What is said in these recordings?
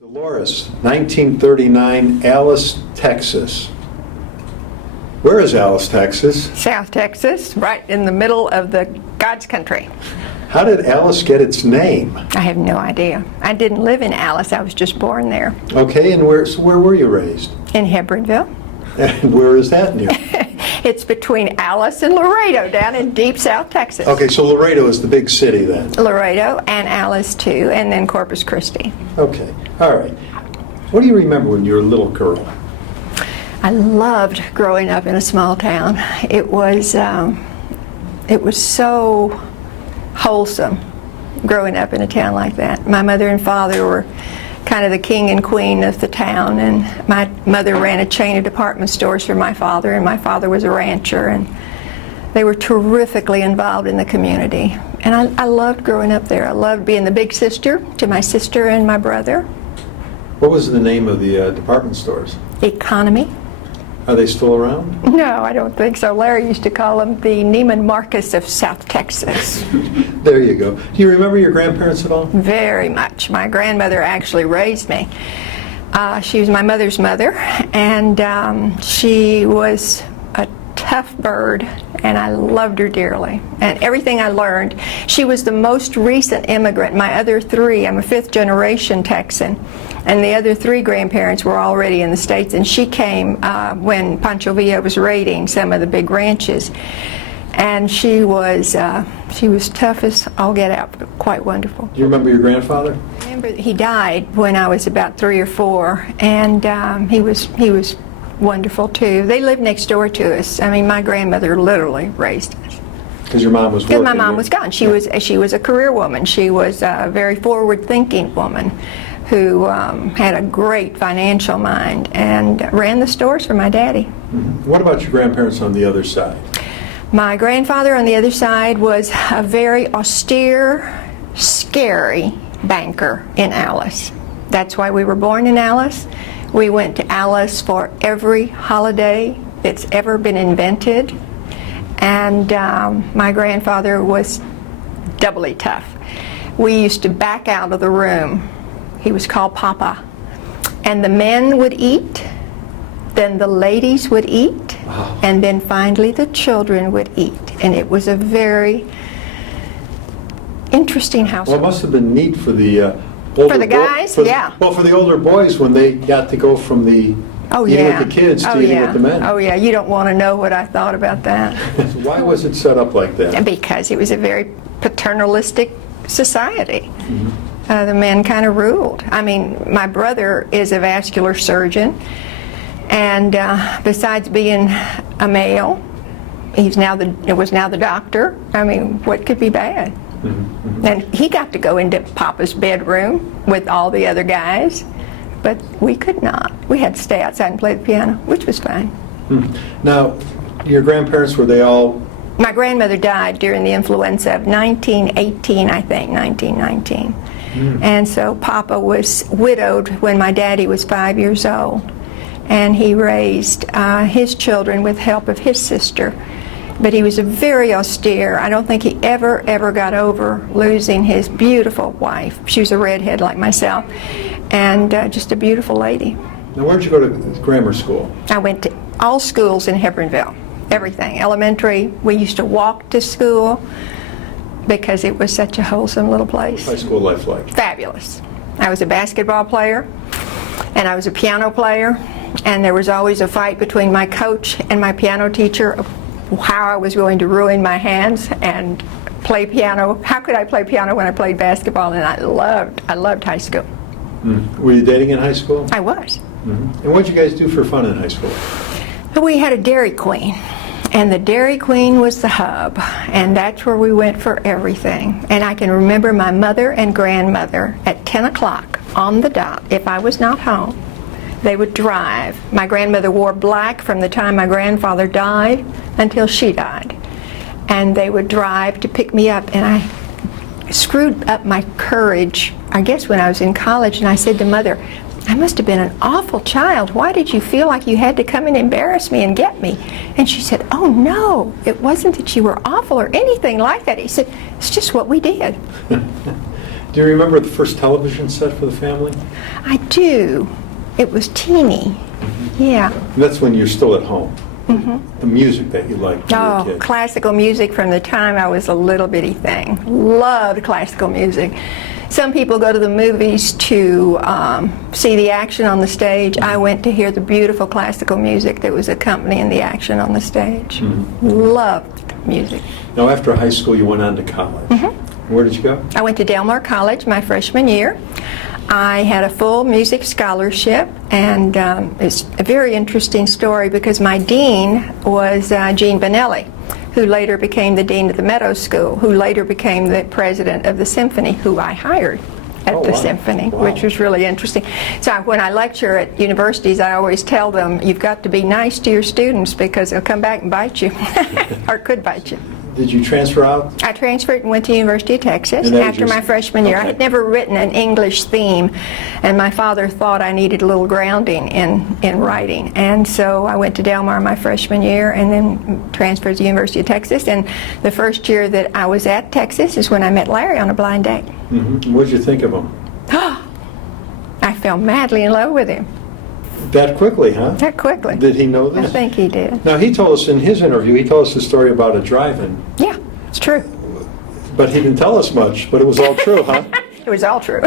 Dolores, 1939, Alice, Texas. Where is Alice, Texas? South Texas, right in the middle of the God's country. How did Alice get its name? I have no idea. I didn't live in Alice. I was just born there. Okay, and where were you raised? In Hebbronville. And where is that near? It's between Alice and Laredo, down in deep South Texas. Okay, so Laredo is the big city then. Laredo and Alice too, and then Corpus Christi. Okay, all right. What do you remember when you were a little girl? I loved growing up in a small town. It was so wholesome growing up in a town like that. My mother and father were kind of the king and queen of the town, and my mother ran a chain of department stores for my father, and my father was a rancher, and they were terrifically involved in the community. And I loved growing up there. I loved being the big sister to my sister and my brother. What was the name of the department stores? Economy. Are they still around? No, I don't think so. Larry used to call them the Neiman Marcus of South Texas. There you go. Do you remember your grandparents at all? Very much. My grandmother actually raised me. She was my mother's mother, and she was a tough bird, and I loved her dearly. And everything I learned, she was the most recent immigrant. My other three, I'm a fifth generation Texan, and the other three grandparents were already in the States, and she came when Pancho Villa was raiding some of the big ranches. And she was tough as all get out, but quite wonderful. Do you remember your grandfather? I remember he died when I was about 3 or 4, and he was wonderful too. They lived next door to us. I mean, my grandmother literally raised us. Because your mom was working. Because my mom was gone. She was a career woman. She was a very forward-thinking woman who had a great financial mind and ran the stores for my daddy. Mm-hmm. What about your grandparents on the other side? My grandfather on the other side was a very austere, scary banker in Alice. That's why we were born in Alice. We went to Alice for every holiday that's ever been invented. And my grandfather was doubly tough. We used to back out of the room. He was called Papa. And the men would eat, then the ladies would eat, and then finally the children would eat. And it was a very interesting household. Well, it must have been neat for the older For the guys, yeah. Well, for the older boys when they got to go from the eating with the kids to eating with the men. Oh yeah, you don't want to know what I thought about that. Why was it set up like that? Because it was a very paternalistic society. Mm-hmm. The men kind of ruled. I mean, my brother is a vascular surgeon, and besides being a male, he was now the doctor. I mean, what could be bad? Mm-hmm. Mm-hmm. And he got to go into Papa's bedroom with all the other guys, but we could not. We had to stay outside and play the piano, which was fine. Mm-hmm. Now, your grandparents, were they all? My grandmother died during the influenza of 1918, I think, 1919. And so Papa was widowed when my daddy was 5 years old, and he raised his children with help of his sister. But he was a very austere. I don't think he ever got over losing his beautiful wife. She was a redhead like myself, and just a beautiful lady. Now, where'd you go to grammar school? I went to all schools in Hebbronville, everything. Elementary, we used to walk to school, because it was such a wholesome little place. High school life like? Fabulous. I was a basketball player, and I was a piano player, and there was always a fight between my coach and my piano teacher of how I was going to ruin my hands and play piano. How could I play piano when I played basketball? And I loved high school. Mm. Were you dating in high school? I was. Mm-hmm. And what did you guys do for fun in high school? We had a Dairy Queen. And the Dairy Queen was the hub, and that's where we went for everything. And I can remember my mother and grandmother at 10 o'clock on the dot, if I was not home, they would drive. My grandmother wore black from the time my grandfather died until she died. And they would drive to pick me up, and I screwed up my courage, I guess when I was in college, and I said to Mother, I must have been an awful child. Why did you feel like you had to come and embarrass me and get me? And she said, oh no, it wasn't that you were awful or anything like that. He said, it's just what we did. Do you remember the first television set for the family? I do. It was teeny. Yeah. And that's when you're still at home. The music that you liked when you were a kid. Classical music from the time I was a little bitty thing. Loved classical music. Some people go to the movies to see the action on the stage. I went to hear the beautiful classical music that was accompanying the action on the stage. Loved music. Now, after high school, you went on to college. Where did you go? I went to Del Mar College my freshman year. I had a full music scholarship, and it's a very interesting story because my dean was Gene Bonelli, who later became the dean of the Meadows School, who later became the president of the symphony, who I hired at the symphony, which was really interesting. So when I lecture at universities, I always tell them, you've got to be nice to your students because they'll come back and bite you, or could bite you. Did you transfer out? I transferred and went to the University of Texas after my freshman year. I had never written an English theme, and my father thought I needed a little grounding in writing. And so I went to Del Mar my freshman year and then transferred to the University of Texas. And the first year that I was at Texas is when I met Larry on a blind date. What did you think of him? I fell madly in love with him. That quickly, huh? That quickly. Did he know this? I think he did. Now, he told us in his interview, he told us the story about a drive-in. Yeah, it's true. But he didn't tell us much, but it was all true, huh? It was all true.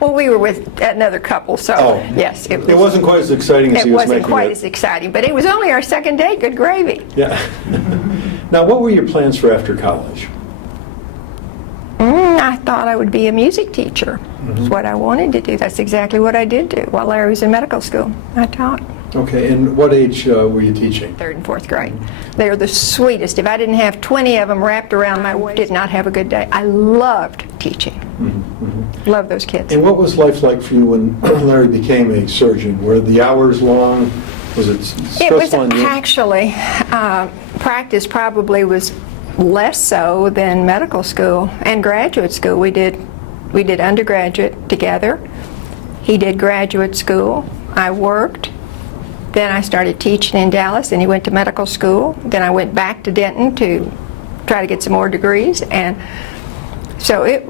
Well, we were with another couple, so yes. It wasn't quite as exciting as he was making it. It wasn't quite as exciting, but it was only our second date. Good gravy. Yeah. Now, what were your plans for after college? I thought I would be a music teacher. That's what I wanted to do. That's exactly what I did do while Larry was in medical school. I taught. Okay, and what age were you teaching? 3rd and 4th grade. They were the sweetest. If I didn't have 20 of them wrapped around my waist, I did not have a good day. I loved teaching. Loved those kids. And what was life like for you when Larry became a surgeon? Were the hours long? Was it stressful? It was actually, practice probably was less so than medical school and graduate school. We did undergraduate together. He did graduate school. I worked. Then I started teaching in Dallas, and he went to medical school. Then I went back to Denton to try to get some more degrees, and so it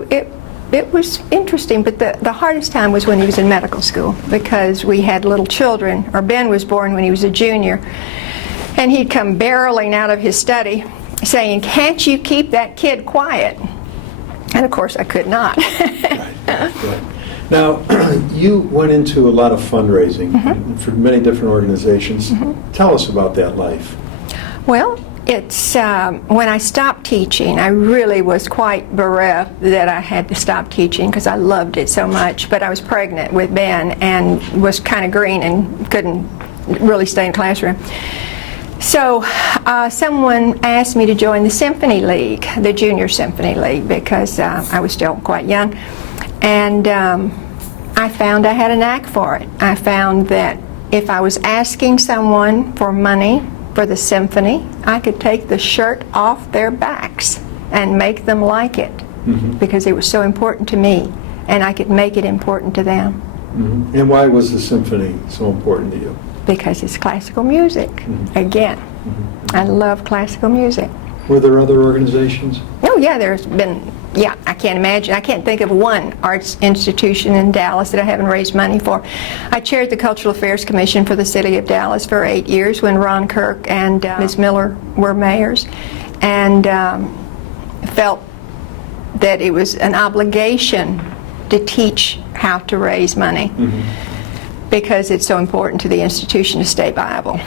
was interesting. But the hardest time was when he was in medical school because we had little children. Or Ben was born when he was a junior, and he'd come barreling out of his study saying, "Can't you keep that kid quiet?" And of course I could not. Right. Now, you went into a lot of fundraising for many different organizations. Tell us about that life. Well, it's when I stopped teaching, I really was quite bereft that I had to stop teaching because I loved it so much. But I was pregnant with Ben and was kind of green and couldn't really stay in the classroom. So someone asked me to join the Symphony League, the Junior Symphony League, because I was still quite young. And I found I had a knack for it. I found that if I was asking someone for money for the symphony, I could take the shirt off their backs and make them like it because it was so important to me, and I could make it important to them. And why was the symphony so important to you? Because it's classical music. Again, I love classical music. Were there other organizations? Oh yeah, there's been, I can't think of one arts institution in Dallas that I haven't raised money for. I chaired the Cultural Affairs Commission for the City of Dallas for 8 years when Ron Kirk and Ms. Miller were mayors, and felt that it was an obligation to teach how to raise money. Because it's so important to the institution to stay viable.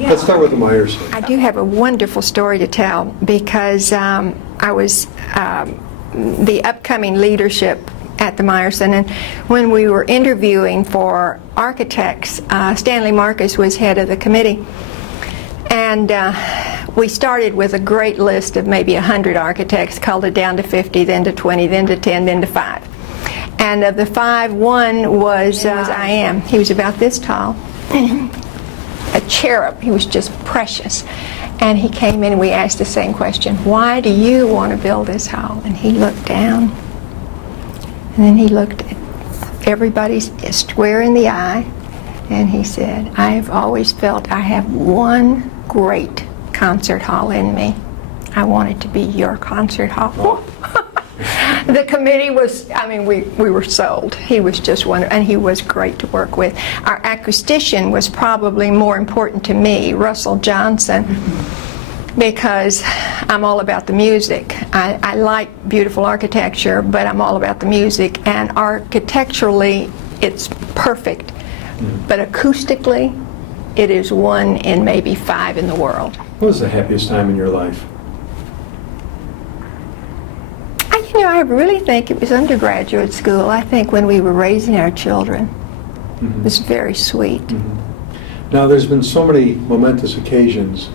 Let's start with the Myers. I do have a wonderful story to tell because I was the upcoming leadership at the Meyerson, and when we were interviewing for architects, Stanley Marcus was head of the committee, and we started with a great list of maybe 100 architects, culled it down to 50, then to 20, then to 10, then to 5. And of the 5, one was I am. He was about this tall, a cherub. He was just precious. And he came in and we asked the same question, why do you want to build this hall? And he looked down, and then he looked at everybody square in the eye, and he said, I've always felt I have one great concert hall in me. I want it to be your concert hall. The committee was, I mean, we were sold. He was just wonderful, and he was great to work with. Our acoustician was probably more important to me, Russell Johnson, because I'm all about the music. I like beautiful architecture, but I'm all about the music, and architecturally it's perfect, but acoustically it is 1 in maybe 5 in the world. What was the happiest time in your life? You know, I really think it was undergraduate school. I think when we were raising our children. It was very sweet. Now, there's been so many momentous occasions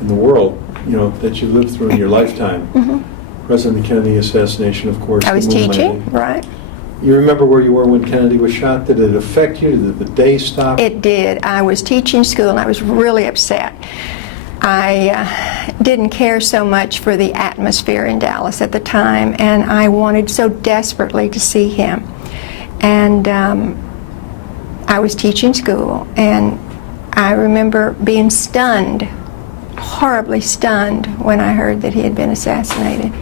in the world, you know, that you lived through in your lifetime. President Kennedy assassination, of course. I was the moon teaching, landing. right? You remember where you were when Kennedy was shot? Did it affect you? Did the day stop? It did. I was teaching school, and I was really upset. I didn't care so much for the atmosphere in Dallas at the time, and I wanted so desperately to see him. And I was teaching school, and I remember being stunned, horribly stunned, when I heard that he had been assassinated.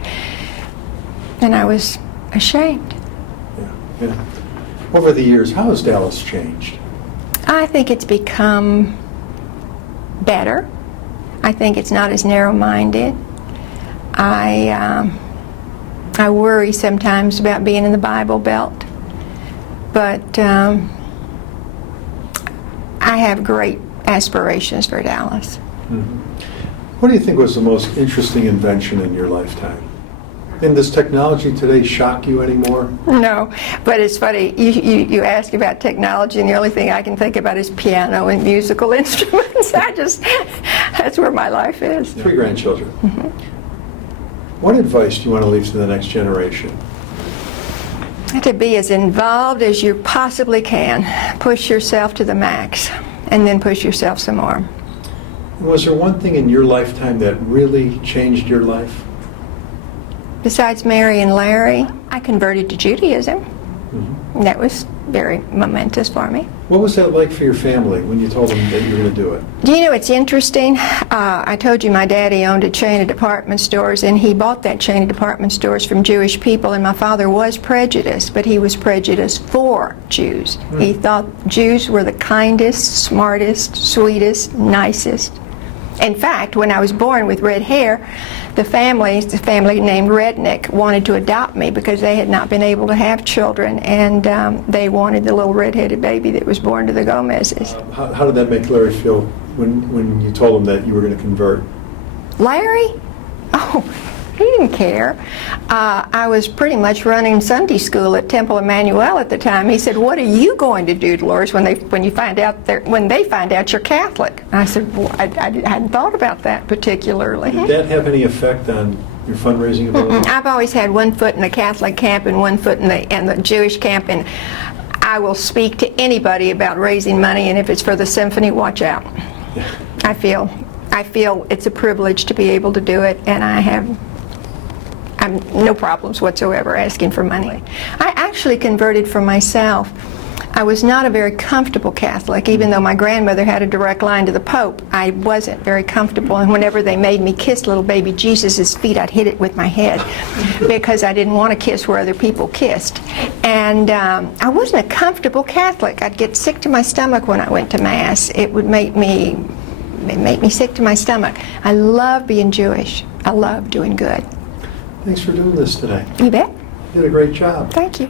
And I was ashamed. Yeah. Over the years, how has Dallas changed? I think it's become better. I think it's not as narrow-minded. I worry sometimes about being in the Bible Belt, but I have great aspirations for Dallas. What do you think was the most interesting invention in your lifetime? And does technology today shock you anymore? No, but it's funny, you ask about technology, and the only thing I can think about is piano and musical instruments. That's where my life is. 3 grandchildren. What advice do you want to leave to the next generation? To be as involved as you possibly can. Push yourself to the max, and then push yourself some more. Was there one thing in your lifetime that really changed your life? Besides Mary and Larry, I converted to Judaism. And that was very momentous for me. What was that like for your family when you told them that you were going to do it? Do you know, it's interesting. I told you my daddy owned a chain of department stores, and he bought that chain of department stores from Jewish people, and my father was prejudiced, but he was prejudiced for Jews. He thought Jews were the kindest, smartest, sweetest, nicest. In fact, when I was born with red hair, the family named Redneck wanted to adopt me because they had not been able to have children, and they wanted the little redheaded baby that was born to the Gomez's. How did that make Larry feel when you told him that you were going to convert? Larry? Oh, he didn't care. I was pretty much running Sunday school at Temple Emmanuel at the time. He said, "What are you going to do, Dolores, when they find out you're Catholic?" And I said, "Well, I hadn't thought about that particularly." Did that have any effect on your fundraising ability? I've always had one foot in the Catholic camp and one foot in the Jewish camp, and I will speak to anybody about raising money, and if it's for the symphony, watch out. I feel it's a privilege to be able to do it, and I'm no problems whatsoever asking for money. I actually converted for myself. I was not a very comfortable Catholic, even though my grandmother had a direct line to the Pope. I wasn't very comfortable, and whenever they made me kiss little baby Jesus' feet, I'd hit it with my head because I didn't want to kiss where other people kissed. And I wasn't a comfortable Catholic. I'd get sick to my stomach when I went to Mass. It would make me sick to my stomach. I love being Jewish. I love doing good. Thanks for doing this today. You bet. You did a great job. Thank you.